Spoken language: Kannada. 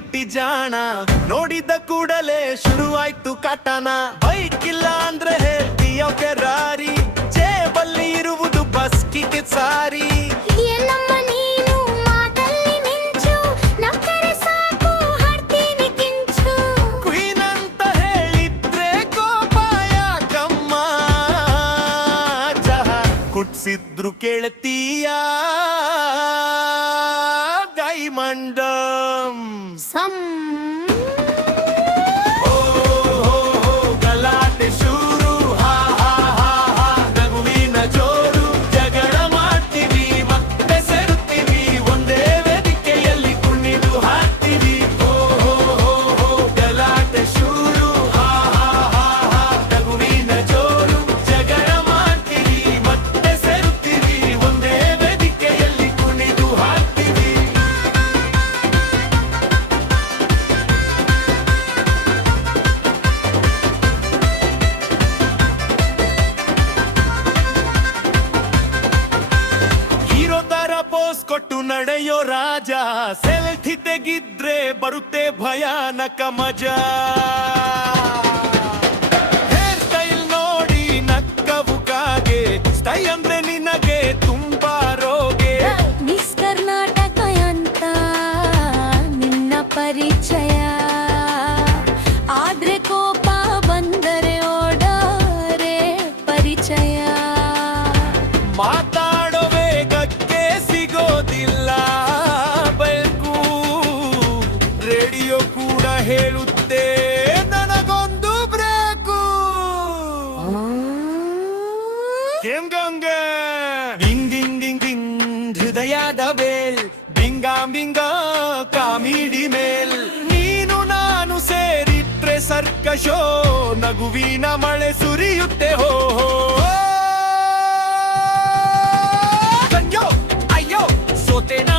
ಹುಟ್ಟಿ ಜಾಣ ನೋಡಿದ ಕೂಡಲೇ ಶುರುವಾಯ್ತು ಕಟನ ಬೈಕ್ ಇಲ್ಲ ಅಂದ್ರೆ ಹೇಳ್ತೀಯ ಫೆರಾರಿ ಜೇಬಲ್ಲಿ ಇರುವುದು ಬಸ್ ಟಿಕೆಟ್ ಸಾರಿ ಎಲ್ಲಮ್ಮ ನೀನು ಮಾತಲ್ಲಿ ಮಿಂಚು ನಕ್ಕರೆ ಸಾಕು ಹಾಡ್ತೀನಿ ಕಿಂಚು ಕ್ವೀನ್ ಅಂತ ಹೇಳಿದ್ರೆ ಕೋಪ ಯಾಕಮ್ಮ ಜಹ ಕುಟ್ಸಿದ್ರು ಕೇಳ್ತೀಯ ಡೈಮಂಡಮ್ ಸಂ ಗಲಾಟೆ ಶೂರು ಹಾ ಹಾ ಹಾ ಹಾ ನಗುವಿನ ಜೋರು ಜಗಳ ಮಾಡ್ತೀವಿ ಮತ್ತೆ ಸೇರುತ್ತೀವಿ ಒಂದೇ ವೇದಿಕೆಯಲ್ಲಿ ಕುಣಿದು ಹಾಡ್ತೀವಿ ಓ ಹೋ ಹೋ ಹೋ ಗಲಾಟೆ ಶೂರು ಹಾ ಹಾ ಹಾ ಹಾ ನಗುವಿನ ಜೋರು ಜಗಳ ಮಾಡ್ತೀವಿ ಮತ್ತೆ ಸೇರುತ್ತೀವಿ ಒಂದೇ ವೇದಿಕೆಯಲ್ಲಿ ಕುಣಿದು ಹಾಡ್ತೀವಿ ಹೀರೋ ತರ ಪೋಸ್ ಕೊಟ್ಟು ನಡೆಯೋ ರಾಜ ಸೆಲ್ಫಿ ತೆಗಿದ್ರೆ ಬರುತ್ತೆ ಭಯಾನಕ ಮಜಾ ಹೇರ್ ಸ್ಟೈಲ್ ನೋಡಿ ನಕ್ಕವು ಕಾಗೆ ಸ್ಟೈ ಅಂದ್ರೆ ನಿನಗೆ ತುಂಬಾ ರೋಗೆ ಮಿಸ್ ಕರ್ನಾಟಕ ಅಂತ ನಿನ್ನ ಪರಿಚಯ ಆದ್ರೆ ಕೋಪ ಬಂದರೆ ಓಡೋರೆ ಪರಿಚಯ ಮಾತಾಡೋ ವೇಗಕ್ಕೆ ಸಿಗೋದಿಲ್ಲ ಬೈಕು ರೇಡಿಯೋ ಕೂಡ ಹೇಳುತ್ತೆ ನನಗೊಂದು ಬ್ರೇಕು ಹೆಂಗಂಗೆ ಡಿಂಗ್ ಡಿಂಗ್ ಡಿಂಗ್ ಡಿಂಗ್ ಹೃದಯದ ಬೇಲ್ ಬಿಂಗಾಂ ಬಿಂಗ ಕಾಮಿಡಿ ಮೇಲ್ ನೀನು ನಾನು ಸೇರಿಟ್ರೆ ಸರ್ಕಶೋ ನಗುವಿನ ಮಳೆ ಸುರಿಯುತ್ತೆ ಹೋ ಹೋ ಅಯ್ಯೋ ಅಯ್ಯೋ ಸೋತೆ ನಾ